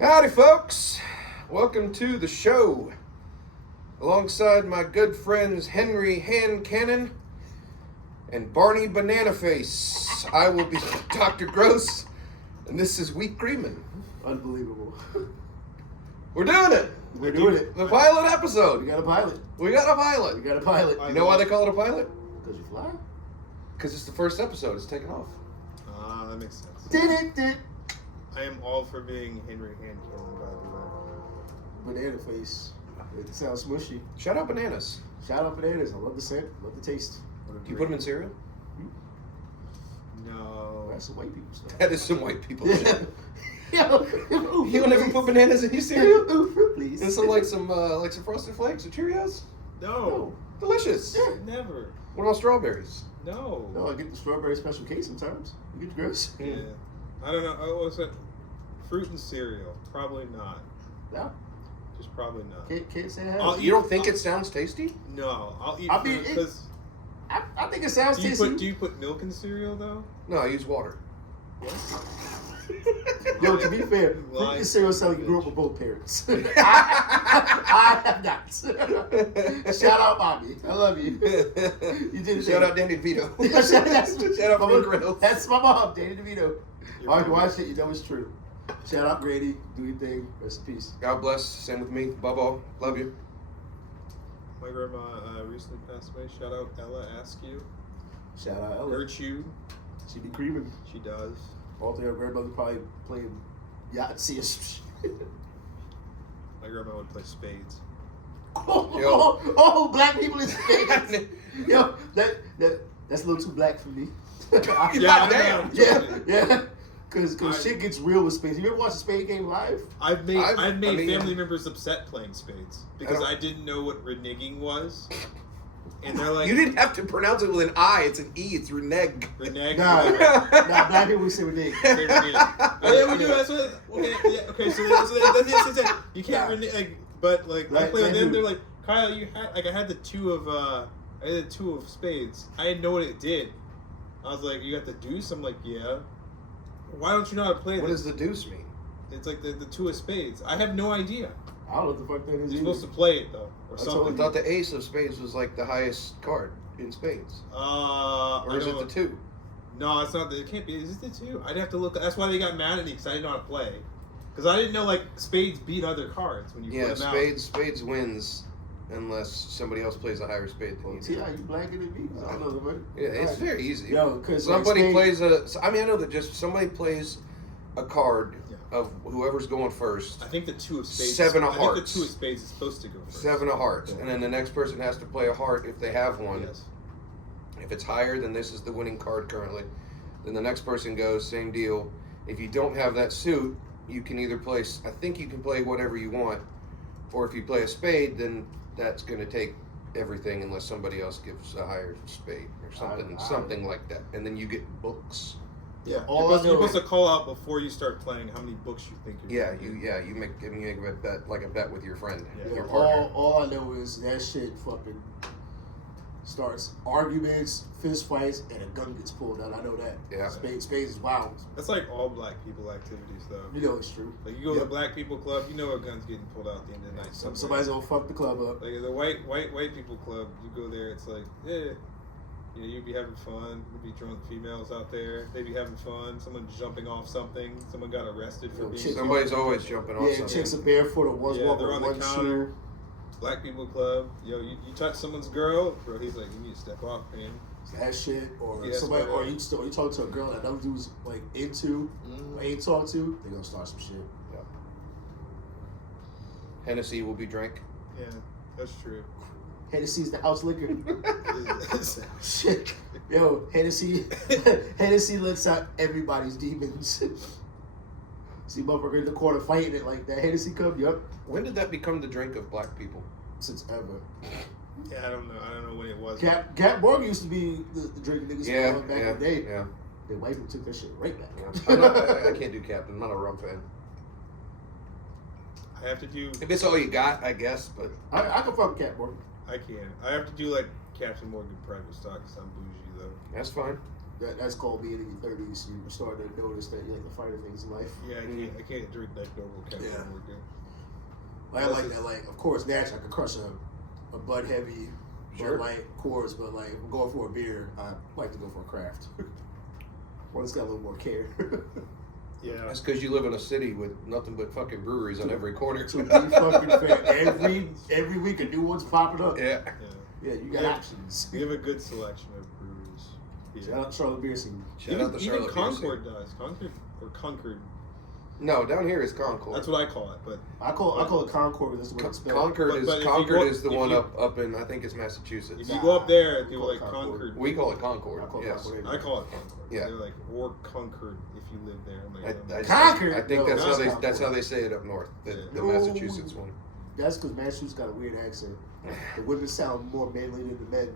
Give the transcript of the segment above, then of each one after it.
Howdy, folks. Welcome to the show. Alongside my good friends Henry Hand Cannon and Barney Banana Face, I will be Dr. Gross, and this is Wheat Creamin'. Unbelievable. We're doing it. We're doing it. The pilot episode. We got a pilot. We got a pilot. We got a pilot. You know why they call it a pilot? Because you fly. Because it's the first episode. It's taken off. That makes sense. Did. I am all for being Henry Hand Cannon, by the way. Banana face. It sounds smushy. Shout out bananas. Shout out bananas. I love the scent. Love the taste. Do you put them in cereal? No. That's some white people stuff. That is some white people shit. Yo, You don't ever put bananas in your cereal? Please. And some like some Frosted Flakes or Cheerios? No. Delicious. Never. What about strawberries? No. No, I get the strawberry special case sometimes. You get the gross. Yeah. I don't know. Oh, what's that? Fruit and cereal. Probably not. No. Just probably not. Can't say that. I'll You don't think it sounds tasty? No. I'll eat I mean, fruit because... I think it sounds tasty. Do you put milk in cereal, though? No, I use water. Yo, to be fair, fruit Lying and cereal sound like you grew up with both parents. I have not. Shout out, Bobby. I love you. You did it. Shout out Danny DeVito. Shout out Frank Reynolds. That's my mom, Danny DeVito. Your All right, mom. watch it. You know it's true. Shout out, Grady. Do your thing. Rest in peace. God bless. Same with me. Bubba. Love you. My grandma recently passed away. Shout out Ella Askew. Shout out, Ella. Gertrude. She be creaming. She does. All day, her grandmother probably playing Yahtzee or some shit. My grandma would play spades. Oh, black people in space. Yo, that's a little too black for me. God damn. Yeah. Cause shit gets real with spades. You ever watch a spade game live? I've made I mean, family members upset playing spades because I didn't know what reneging was, and they're like, You didn't have to pronounce it with an I. It's an E. It's reneg. renege. Nah, black people say renege. They renege. Oh, yeah, we do. That's what. Okay, yeah, okay. So that's it. You can't renege. Like, but like I Right, play with they them. do. They're like, Kyle, you had like I had the two of spades. I didn't know what it did. I was like, you got the deuce. I'm like, yeah. Why don't you know how to play What this? does the deuce mean? It's like the two of spades. I have no idea. I don't know what the fuck that is. You're either. supposed to play it though, or I I something. thought the ace of spades was like the highest card in spades. Or I is it don't- the two? No, it's not. It can't be. Is it the two? I'd have to look. That's why they got mad at me because I didn't know how to play. Because I didn't know like spades beat other cards when you Yeah, put them spades wins unless somebody else plays a higher spade than Well, you T.I., do. you blacker than me. I know the word. Yeah, it's very easy. Yo, because Somebody plays I know that just somebody plays a card Yeah. of whoever's going out. first. I think the two of spades. Seven of I think hearts. the two of spades is supposed to go first. 7 of hearts, and then the next person has to play a heart if they have one. Yes. If it's higher, then this is the winning card currently. Then the next person goes, same deal. If you don't have that suit, you can either play. I think you can play whatever you want, or if you play a spade, then that's going to take everything unless somebody else gives a higher spade or something like that. And then you get books. Yeah. All You're I know supposed is- to call out before you start playing how many books you think you're. Yeah, you make a bet, like a bet with your friend, Yeah. your partner. All I know is that shit fucking starts arguments, fist fights, and a gun gets pulled out. I know that. Yeah. Spades is wild. That's like all black people activities though. You know it's true. Like you go to the black people club, you know a gun's getting pulled out at the end of the night. somewhere. Somebody's gonna fuck the club up. Like the white people club, you go there, it's like, yeah, you know, you'd be having fun. There'd be drunk females out there. They'd be having fun. Someone's jumping off something. Someone got arrested for Yo, being. chicks- Somebody's always jumping off Yeah, something. chicks are barefoot or one's Yeah, walking they're on with the one counter. shoe. Black people club. Yo, you touch someone's girl, bro. He's like, you need to step off, man. That shit, or Yeah, somebody, that's or right. you talk to a girl that those dudes like into, or ain't talk to, they gonna start some shit. Hennessy will be drank. Yeah, that's true. Hennessy's the house liquor. It's- Shit, yo, Hennessy lets out everybody's demons. See, motherfucker in the corner fighting it like that. Hennessy cup, yup, When did that become the drink of black people? since ever. yeah, I don't know when it was. Gap Morgan used to be the drinking niggas back in the day. yeah. The white people took that shit right back. I can't do Captain. I'm not a rum fan. I have to do. If it's all you got, I guess. But I can fuck with Cap Morgan. I can't. I have to do like Captain Morgan private stock because I'm bougie though. that's fine. That's called being in your 30s. You're starting to notice that you like the finer things in life. Yeah, I can't drink like normal Captain Yeah. Morgan. Like, I like that. Like, of course, naturally, I could crush a Bud Heavy, Sure. Bud Light, of course, but like, if I'm going for a beer, I like to go for a craft. One that's got a little more care. Yeah. That's because you live in a city with nothing but fucking breweries on every corner. To be fucking fair, every week a new one's popping up. Yeah. Yeah, you got Yeah. options. We have a good selection of breweries. Shout out Charlotte Beer Scene. Shout out to Even Charlotte. Concord does. Concord. No, down here is Concord. That's what I call it. But I call it Concord because that's what it's spelled. Concord But if you Concord go- is the if one you- up in I think it's Massachusetts. if you go up there, do Call it like Concord. Concord. We call it Concord. I call it Yes. Concord. I call it Concord. Yeah. They're like or Concord if you live there. I'm like, Concord? I think No, that's that's that's how Concord. they say it up north. The Yeah. Massachusetts one. That's because Massachusetts got a weird accent. The women sound more manly than the men.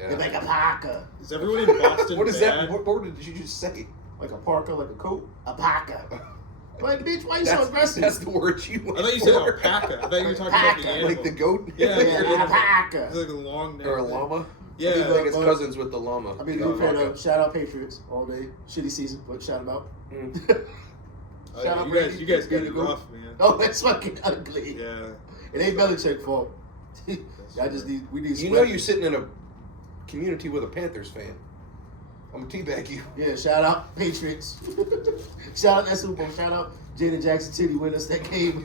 Yeah. They're like a parka. Is everyone in Boston What is bad? that? What word did you just say? Like a parka, like a coat. A parka. Like, bitch, why you so That's, aggressive? that's the word you I went thought you said for. alpaca. I thought you were talking about the Alpaca. animal. Like the goat? Yeah, Yeah, a parka. It's like a long neck. Or a llama? Yeah. I think it's but- cousins with the llama. I mean, Oh, new fan okay. of shout out Patriots all day. Shitty season, but shout them out. Mm. Oh, Shout yeah, out you Brady. guys got Brady it Goat. rough, man. Oh, that's fucking ugly. Yeah. It ain't Belichick's fault. I just true. we need. You know you're sitting in a community with a Panthers fan. I'm gonna teabag you. Yeah, shout out Patriots. Shout out that Super Bowl. Shout out Jaden Jackson City winners that game.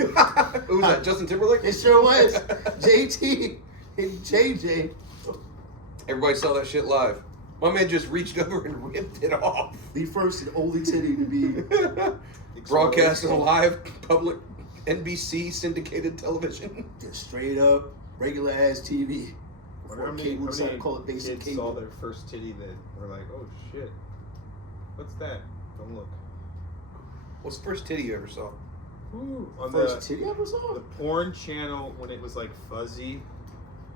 Who's that? Justin Timberlake? It sure was. JT and JJ. Everybody saw that shit live. My man just reached over and ripped it off. The first and only titty to be Broadcast on live public NBC syndicated television. just straight up regular ass TV. Wonder how Before many, cable how decided many to call it basic kids saw cable. their first titty that were like, oh shit, what's that? Don't look. What's the first titty you ever saw? Ooh, on First the titty I ever saw? porn channel when it was like fuzzy,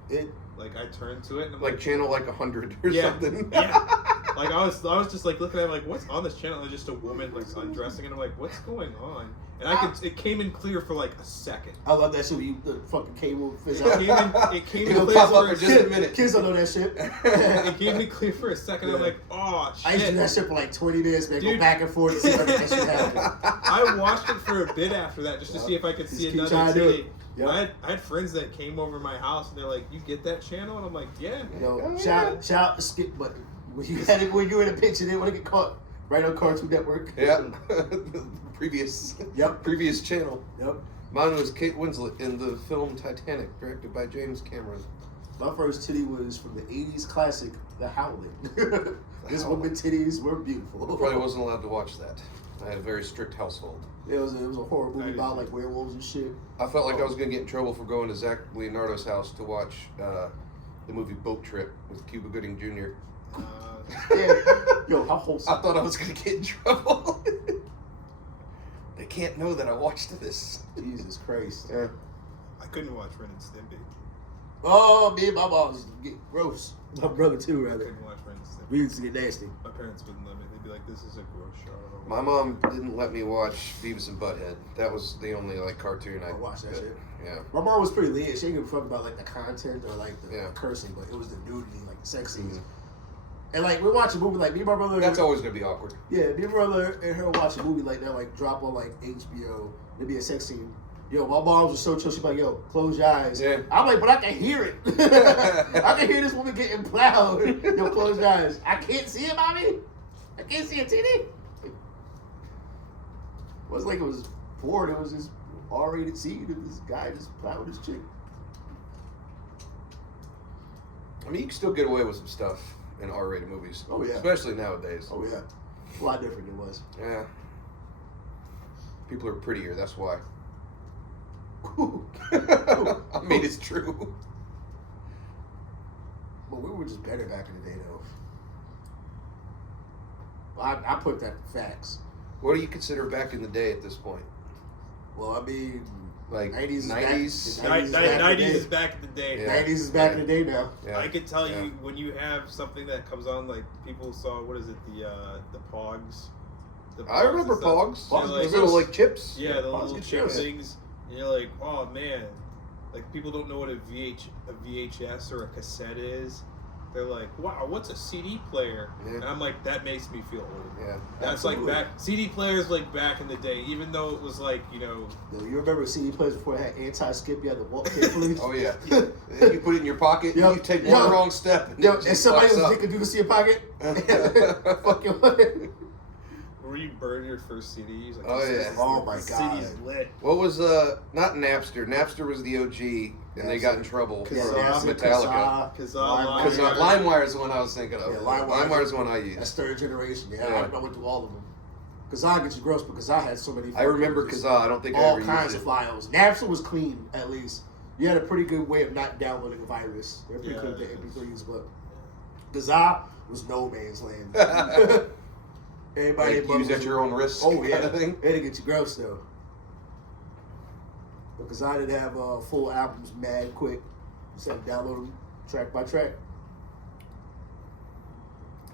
It like I turned to it and I'm Like channel like 100 or Yeah. something. Yeah. Like I was just like looking at it, like what's on this channel? It's just a woman like undressing, and I'm like, what's going on? And it came in clear for like a second. I love that shit when you the fucking cable fizz It out. came in It'll clear pop for up a in just a minute. Kids don't know that shit. It gave me clear for a second. I'm Yeah. like, oh I used to do that shit. shit for like 20 minutes, man. Go Dude. back and forth to see if I can actually happen. I watched it for a bit after that just to Yep. see if I could Just see keep another trying to do it. titty. Yep. I had friends that came over my house and they're like, "You get that channel?" And I'm like, "Yeah." You know, Oh, shout out skip button. When you had it when you were in a picture, they didn't want to get caught. Right on Cartoon Network. Yeah. previous Yep. channel. Yep. Mine was Kate Winslet in the film Titanic, directed by James Cameron. My first titty was from the 80s classic, The Howling. This Howling. woman titties were beautiful. Probably wasn't allowed to watch that. I had a very strict household. It was a horror I movie did about too. like werewolves and shit. I felt like I was going to get in trouble for going to Zach Leonardo's house to watch the movie Boat Trip with Cuba Gooding Jr. Yeah. Yo, how wholesome. I thought I was going to get in trouble. They can't know that I watched this. Jesus Christ. Yeah. I couldn't watch Ren and Stimpy. Oh, me and my mom used to get gross. My brother too, I rather. couldn't watch Ren and Stimpy. We used to get nasty. My parents wouldn't let me. They'd be like, "This is a gross show." My mom didn't let me watch Beavis and Butthead. That was the only like cartoon I I watched that shit. Yeah. My mom was pretty lenient. She didn't give a fuck about like the content or like the Yeah. cursing, but it was the nudity, like the sex scenes. Mhm. And like we're watching a movie, like me and my brother. That's always going to be awkward. Yeah, me and my brother and her watch a movie like that, like drop on like HBO. There'd be a sex scene. Yo, my mom was so chill. She's like, "Yo, close your eyes." Yeah. I'm like, but I can hear it. I can hear this woman getting plowed. Yo, close your eyes. I can't see it, mommy. I can't see a titty. It wasn't like it was porn. It was just R-rated scene of this guy just plowing his chick. I mean, you can still get away with some stuff in R-rated movies. Oh, yeah. Especially nowadays. Oh yeah, a lot different than it was. Yeah. People are prettier, that's why. I mean, it's true. But we were just better back in the day, though. I put that to facts. What do you consider back in the day at this point? Well, I mean, Like 90s is back. 90s? The 90s is back in the 90s day. is back in the day. Yeah. 90s is back in the day now. Yeah. I could tell Yeah. you when you have something that comes on, like people saw, what is it, the Pogs? The I remember and stuff. Pogs. Pogs, You're Those little like chips. yeah, the Pogs little get chip chips. things. And you're like, oh man, like people don't know what a VHS or a cassette is. they're like, "Wow, what's a CD player?" Yeah. And I'm like, that makes me feel old. Yeah. That's Absolutely. like back CD players like back in the day, even though it was like, you know, You remember CD players before it had anti-skip? You had to walk carefully. Oh yeah. And you put it in your pocket. Yep. You take Yep. one wrong step. And Yo, it and just somebody fucks was up. digging through your pocket. Fuck your where you burn your first CD. You're like, Oh, this yeah. is- Oh, my this God. CD's lit. What was not Napster? Napster was the OG, and they got in trouble for Metallica. Kazaa, LimeWire is the one I was thinking of. Yeah, LimeWire. LimeWire is the one I That's used. third generation. Yeah, Yeah. I went through all of them. Kazaa gets you gross because I had so many. I remember fucking- Kazaa. I don't think I all ever kinds used of it. files. Napster was clean, at least. You had a pretty good way of not downloading a virus. They're pretty good at the MP3s, but Kazaa was no man's land. Everybody Like, use at your own risk. Oh yeah, kind of thing. it'll get you gross though. Because I didn't have full albums mad quick. Just had to download them track by track.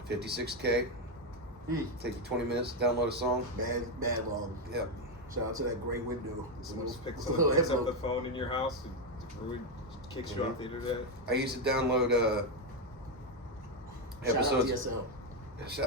56K. Take you 20 minutes to download a song. Mad long. Yep. Shout out to that gray window. Someone picks Little up the envelope. phone in your house and kicks you off the internet. I used to download Shout out episodes. DSL.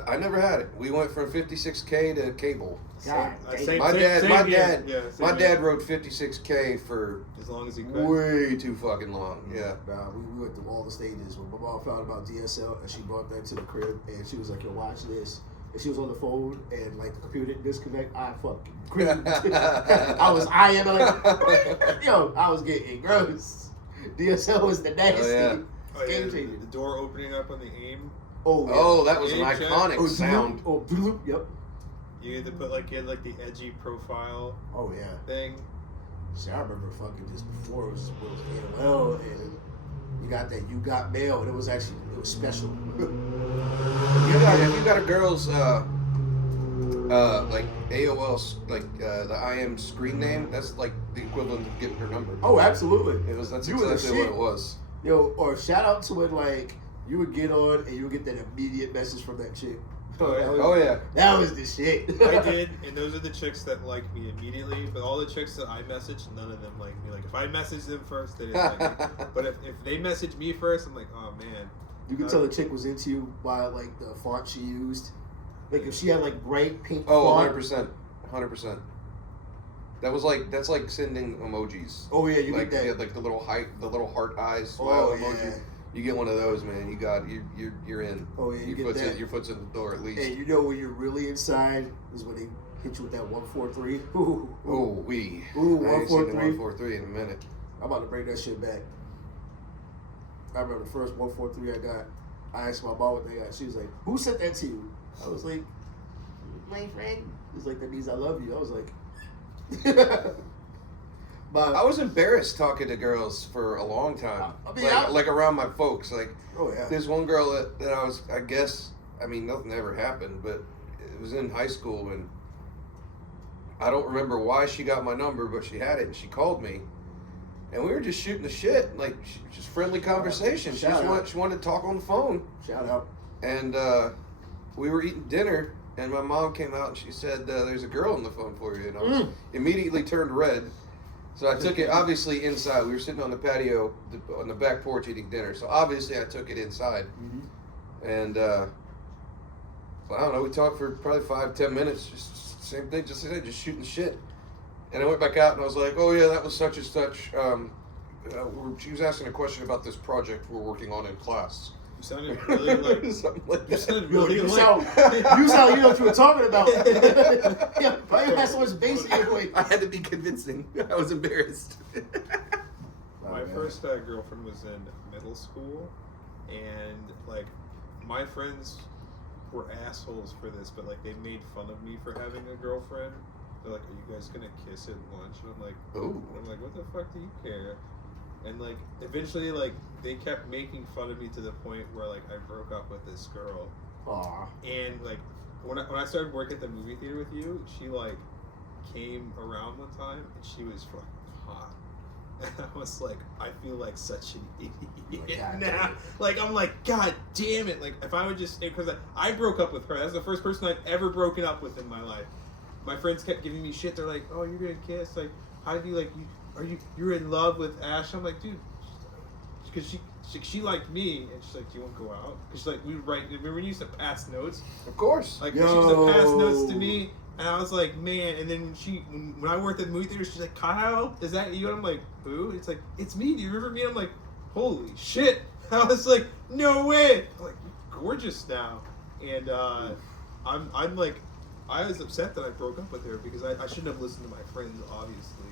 I never had it. We went from 56K to cable. God, Same- My dad, same my here. dad, Yeah, same my here. dad wrote 56K for As long as he could. way too fucking long. Yeah. Nah, we went through all the stages. When my mom found out about DSL and she brought that to the crib and she was like, yo, watch this. And she was on the phone and like the computer didn't disconnect. I fucking screamed. I was eyeing like, yo, I was getting gross. DSL was the nasty. Oh, yeah. Oh, yeah, Game changer. the door opening up on the AIM. Oh, yeah. Oh, that was an Game check. iconic Oh, sound. Oh, doodle, yep. You had to put like the edgy profile Oh, yeah. thing. See, I remember fucking just before it was AOL and you got that You Got Mail and it was special. If you got a girl's like AOL the IM screen name, that's like the equivalent of getting her number. Oh, absolutely. That's You were the exactly what shit. it was. Yo, or shout out to when like you would get on and you would get that immediate message from that chick. Oh yeah. That was the shit. I did, and those are the chicks that like me immediately. But all the chicks that I messaged, none of them like me. Like if I messaged them first, they didn't like me. But if they messaged me first, I'm like, oh man. You could tell the chick was into you by like the font she used. Like if she had like bright pink Oh, font. 100%. That's like sending emojis. Oh yeah, you Like get that. like the little heart eyes Oh, smile yeah. emoji. You get one of those, man. You're in. Oh yeah, you Your get that. your foot's in the door at least. And you know when you're really inside is when they hit you with that 143. Ooh, Oh, we. Ooh, I ain't seen the 143. 143 in a minute. I'm about to bring that shit back. I remember the first 143 I got. I asked my mom what they got. She was like, "Who sent that to you?" I was like, "My friend." He's like, "That means I love you." I was like, I was embarrassed talking to girls for a long time. I mean, like around my folks. Like "Oh yeah." there's one girl that I was, I guess, I mean, nothing ever happened, but it was in high school, and I don't remember why she got my number, but she had it, and she called me, and we were just shooting the shit, like just friendly conversation. She wanted to talk on the phone, Shout out. and we were eating dinner, and my mom came out and she said, "There's a girl on the phone for you," and I was immediately turned red. So I took it, obviously, inside. We were sitting on the patio, on the back porch eating dinner. So obviously I took it inside. And, I don't know, we talked for probably 5-10 minutes. Just same thing, just shooting the shit. And I went back out and I was like, oh yeah, that was such and such. She was asking a question about this project we're working on in class. You sounded really like. Something like You that. sounded Yo, really you like. sound you know what you were talking about. Yeah, why you had so much bass in your voice? I had to be convincing. I was embarrassed. My first girlfriend was in middle school, and like my friends were assholes for this, but like they made fun of me for having a girlfriend. They're like, "Are you guys gonna kiss at lunch?" And I'm like, "What the fuck do you care?" And like eventually, like they kept making fun of me to the point where like I broke up with this girl. Aw. And like when I started working at the movie theater with you, she like came around one time and she was fucking hot. And I was like, I feel like such an idiot God now. damn. Like I'm like, God damn it! Like if I would just, because I broke up with her. That's the first person I've ever broken up with in my life. My friends kept giving me shit. They're like, "Oh, you're gonna kiss? Like, how do you like? You're in love with Ash?" I'm like, dude, because she liked me, and she's like, "Do you want to go out?" Because she's like, we would write. Remember when you used to pass notes? Of course. Like she used to pass notes to me, and I was like, man. And then when I worked at the movie theater, she's like, "Kyle, is that you?" And I'm like, "Who?" It's like, "It's me. Do you remember me?" And I'm like, "Holy shit!" I was like, "No way!" I'm like, "You're gorgeous now," and I'm like, I was upset that I broke up with her because I shouldn't have listened to my friends, obviously,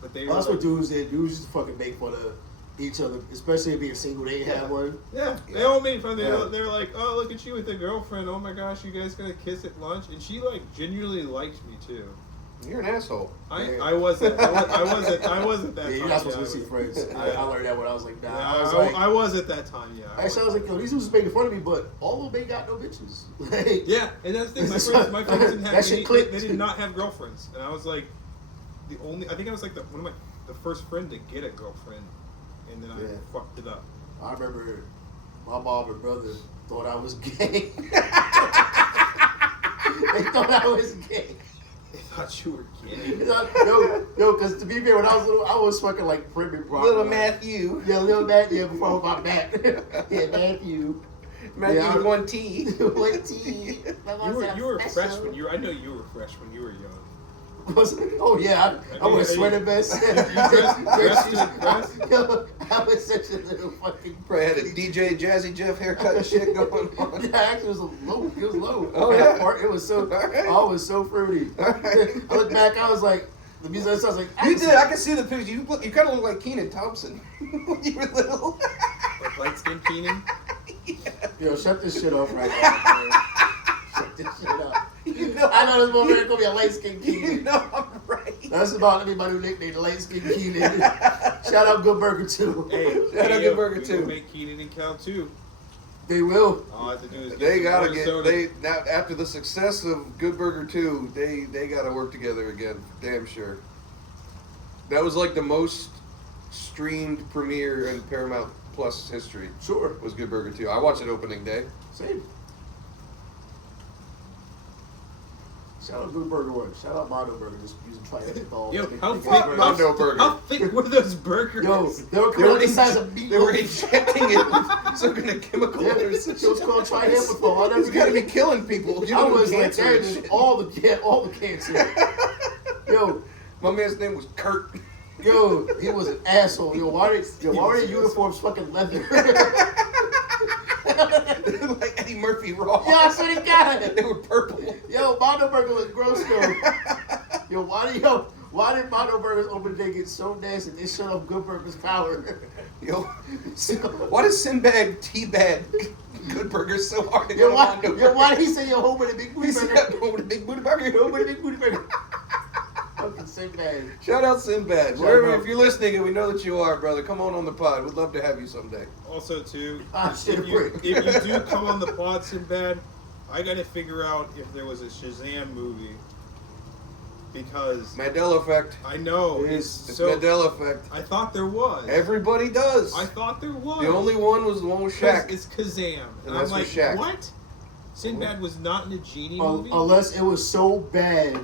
but they were. That's like, what dudes did. Dudes used to fucking make fun of each other, especially being single. They ain't have one. Yeah, they all made fun. They were like, "Oh, look at you with a girlfriend. Oh my gosh, you guys gonna kiss at lunch?" And she like genuinely liked me too. You're an asshole. I wasn't. I wasn't that. Yeah, time. you're not supposed to see friends. I learned that when I was like, nah. Yeah, I was like, I was at that time. Yeah. actually, I was like, yo, these dudes was making fun of me, but all of them ain't got no bitches. Like, Yeah, and that's the thing. My friends didn't have. That shit clicked. They did not have girlfriends, and I was like, I think I was like the first friend to get a girlfriend, and then I fucked it up. I remember my mom and brother thought I was gay. They thought I was gay. They thought you were gay. No, because to be fair, when I was little, I was fucking like Primmie Brock. Little Matthew. Yeah, little Matthew before I got back. Yeah, Matthew. Matthew Yeah, with one T. One T. You were a freshman. I know you were a freshman. You were young. Oh yeah, I wore a sweater vest. Dressed to impress? Yo, I was such a little fucking. Probably had a DJ Jazzy Jeff haircut and shit going on. Yeah, actually, it was low. It was low. Oh yeah. It was so. Alright. Oh, it was so fruity. Alright. I look back. I was like, the music. I was like, You did. I can see the picture. You kind of look like Kenan Thompson when you were little. Like light skinned Keenan. Yo, shut this shit off right now. Man. Shut this shit up. You know, I know this moment gonna be a light skinned Keenan. You know I'm right. That's about anybody who nicknamed the light skinned Keenan. Shout out Good Burger too. Hey, Shout out Good Burger we too. will make Keenan and Cal too. They will. All I have to do is get They some gotta more get soda. now after the success of Good Burger 2, they gotta work together again. Damn sure. That was like the most streamed premiere in Paramount Plus history. Sure. Was Good Burger 2. I watched it opening day. Same. Shout out Good Burger 1. Shout out Mondo Burger just using triethylene. Yo, how Big thick, burger. Mondo Burger. how thick were those burgers? Yo, they were coming out the size of meat. They were injecting it with some kind of chemical. Yeah, or it something. was called triethylene. I never It's gotta be get it. killing people. You I know, was like, cancer that and is shit. all the cancer. Yo, My man's name was Kurt. he was an asshole. Why are their uniforms fucking leather? Like Eddie Murphy Raw. Yo, I swear to God. They were purple. Yo, Mondo Burger was gross though. Yo, why did Mondo Burgers open day get so nasty? They shut off Good Burger's power. Yo, why does Sinbad teabag Good Burger so hard to Yo, go why, on to yo, why did he say yo home with a big He booty said burger? that with a big booty burger. Home with a big booty burger. Fucking Sinbad. Shout out Sinbad. Shout Wherever, out. if you're listening, and we know that you are, brother, come on the pod. We'd love to have you someday. Also, too, Ah, shit, if you prick. do come on the pod, Sinbad, I gotta figure out if there was a Shazam movie. Because Mandela effect. I know It's so. Mandela effect. I thought there was. Everybody does. I thought there was. The only one was the one with Shaq. It's Kazam, and I'm that's like, with Shaq. what? Sinbad was not in a genie movie. Unless it was so bad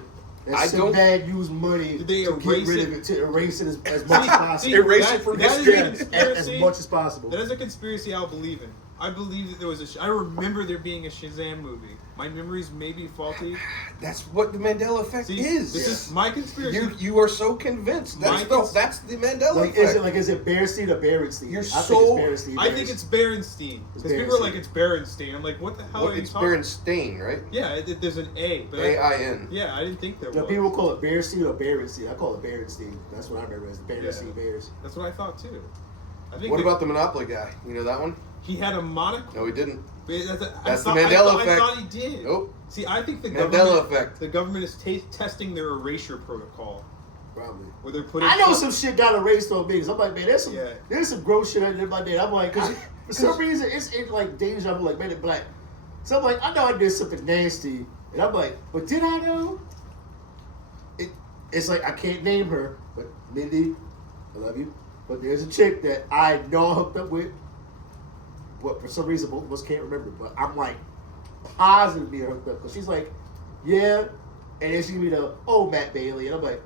that I don't- Sinbad used money Did they to get erase rid it? of it, to erase it as much as possible. Erase it from that is history. a As conspiracy. much as possible. That is a conspiracy I'll believe in. I believe that there was I remember there being a Shazam movie. My memories may be faulty. That's what the Mandela effect See, is. this is my conspiracy. You are so convinced. That's the Mandela Like, effect. is it Berenstein or Berenstein? You're I so- think it's Berenstein. I think it's Berenstein. Because people are like, it's Berenstein. I'm like, what the hell are you It's talking Berenstain, right? Yeah, there's an A. But A-I-N. yeah, I didn't think there The was. people call it Berenstein or Berenstein. I call it Berenstein. That's what I remember as the Berenstein Yeah. Bears. That's what I thought too. I think What about the Monopoly guy? You know that one? he had a monocle? No, he didn't. That's the Mandela effect. I thought he did. Nope. See, I think the Mandela government, effect. the government is testing their erasure protocol, Probably. where they're putting. I know some shit got erased on me. 'Cause I'm like, man, Yeah. there's some gross shit I did in my day. I'm like, because for some reason it's like deja vu, like Men in Black. So I'm like, I know I did something nasty, and I'm like, but did I know? It's like I can't name her, but Mindy, I love you. But there's a chick that I know I hooked up with. But for some reason, both of us can't remember. But I'm like positive me hooked up because she's like, yeah, and then she give me the Matt Bailey, and I'm like,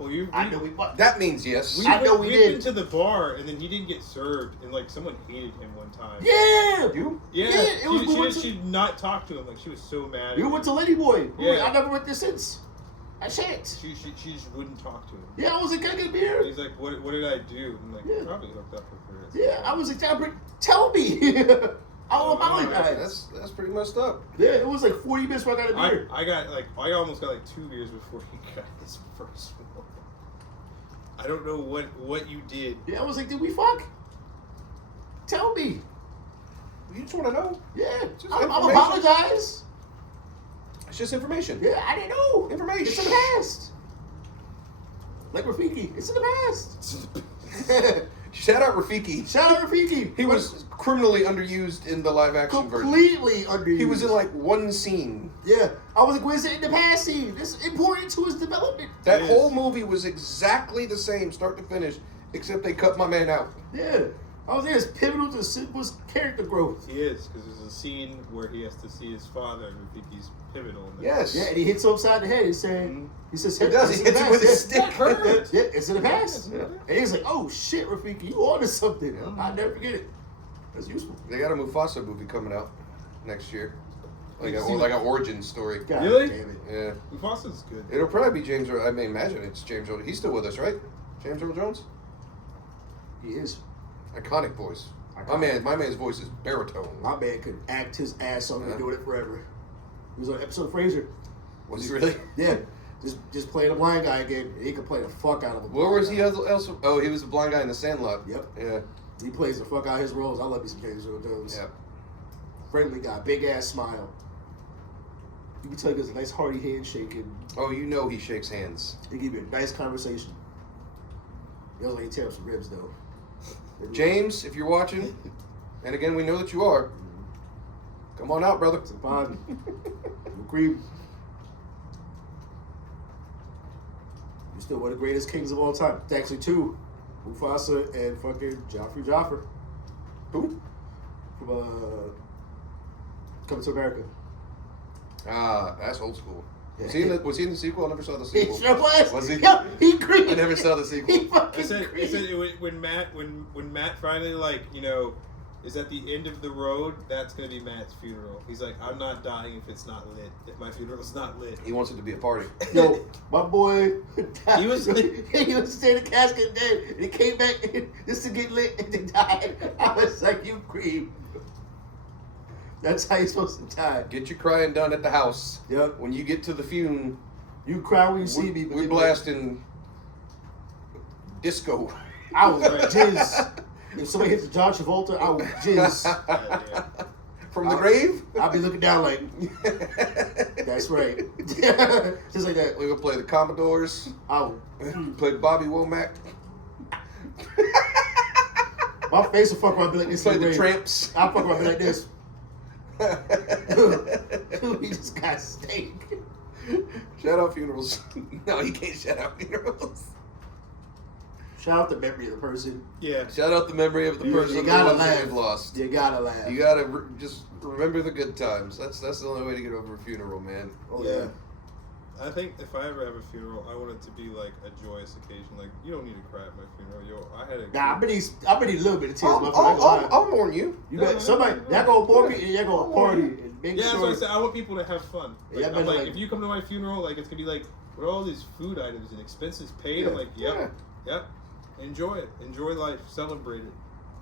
Well, you. I know we fucked. That means yes. I know we we've did. been to the bar, and then he didn't get served, and like someone hated him one time. Yeah. You? Yeah, it was going she did not talk to him. Like she was so mad. We at went him. to Lenny Boy. Yeah. I never went there since. I shan't. She just wouldn't talk to him. Yeah, I was like, can I get a beer? He's like, what did I do? I'm like, Yeah. probably hooked up with her. Yeah, I was like, tell me. I will apologize. That's pretty messed up. Yeah, it was like 40 minutes before I got a beer. I almost got like 2 beers before he got his first one. I don't know what you did. Yeah, I was like, did we fuck? Tell me. You just want to know. Yeah, Just I'm information. apologize. It's just information. Yeah, I didn't know. Information. It's in the past. Like Rafiki, it's in the past. Shout out Rafiki. Shout out Rafiki. He was criminally underused in the live action version. completely underused. He was in like one scene. Yeah, I was like, where's it in the past scene? It's important to his development. That Yes. whole movie was exactly the same, start to finish, except they cut my man out. Yeah, I was there. It's pivotal to Simba's character growth. He is, because there's a scene where he has to see his father, and Rafiki's pivotal. In that. Yes. Yeah, and he hits him upside the head. He's saying, Mhm. he says, He does. He hits him with his stick. Yeah, it's in the past. Yeah. And he's like, oh shit, Rafiki, you ordered something. Yeah. I'll never forget it. That's useful. They got a Mufasa movie coming out next year. Like You a, see- like an origin story. God Really? damn it. Yeah. Mufasa's good. It'll probably be James Earl. I mean, imagine it's James Earl. He's still with us, right? James Earl Jones? He is. Iconic voice. My man's voice is baritone. My man could act his ass off Yeah. and doing it forever. He was on an episode of Frasier. Was he really? Yeah. Just playing a blind guy again, and he could play the fuck out of him. Where was he else? Oh, he was the blind guy in the Sandlot. Yep. Yeah. He plays the fuck out of his roles. I love me some James Earl Jones. Yeah. Friendly guy, big ass smile. You can tell he gives a nice hearty handshake and Oh, you know he shakes hands. he give you a nice conversation. He also like tear up some ribs though. James, if you're watching, and again, we know that you are, come on out, brother. It's a pod. You cream. You're still one of the greatest kings of all time. It's actually two. Mufasa and fucking Joffrey Joffer Who? from Coming to America. Ah, that's old school. Was he in the sequel? I never saw the He sequel. sure was. Was he? Yo, he creamed. I never saw the sequel. He fucking I said creamed. when Matt finally is at the end of the road, that's gonna be Matt's funeral. He's like, I'm not dying if it's not lit. If my funeral's not lit. He wants it to be a party. Yo, my boy, He was- he was staying in the casket dead, and he came back just to get lit, and he died. I was like, you creep. That's how you're supposed to die. Get your crying done at the house. Yep. When you get to the fume, You cry when you see me. but we're you- blasting disco. I was jizz. If somebody hits the John Travolta, I would jizz. Yeah. From the grave? I'll be looking down like, that's right. Just like that. We would play the Commodores. I would. Play Bobby Womack. My face will fuck around and be like this. Play in the rain. Tramps. I'll fuck around and be like this. Dude, he just got steak. Shout out funerals. No, you can't shout out funerals. Shout out the memory of the person. Yeah. Shout out the memory of the You person gotta the ones that laugh. we've lost. You gotta laugh. You gotta just remember the good times. That's the only way to get over a funeral, man. Oh yeah. I think if I ever have a funeral, I want it to be like a joyous occasion. Like, you don't need to cry at my funeral. Yo, I had a Nah, I need a little bit of tears. I'll warn you. You got somebody. Y'all gonna bore me and y'all gonna party and make Yeah, that's what I sure. said. I want people to have fun. Like, Yeah, I'm but like, like- if you come to my funeral, like, it's gonna be like, what are all these food items and expenses paid? I'm Yeah, like, yep. Enjoy it. Enjoy life. Celebrate it.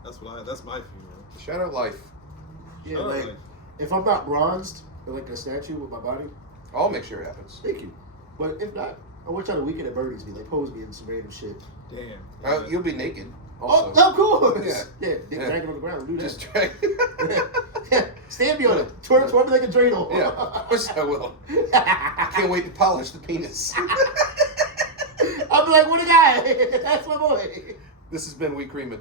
That's my funeral. Shout out life. Yeah, Shut up, like life. if I'm not bronzed or like a statue with my body, I'll make sure it happens. thank you. But if not, I want y'all to weekend at Bernie's me. Like pose me in some random shit. Damn. You'll be naked. Oh, Also. of course. Yeah. Yeah, dick Yeah. dragging on the ground. Do that. Just try. Yeah, stand me on it. Twerk me like a dreidel. Yeah, of course I will. I can't wait to polish the penis. I'll be like, what a guy. That's my boy. This has been We Creamin'.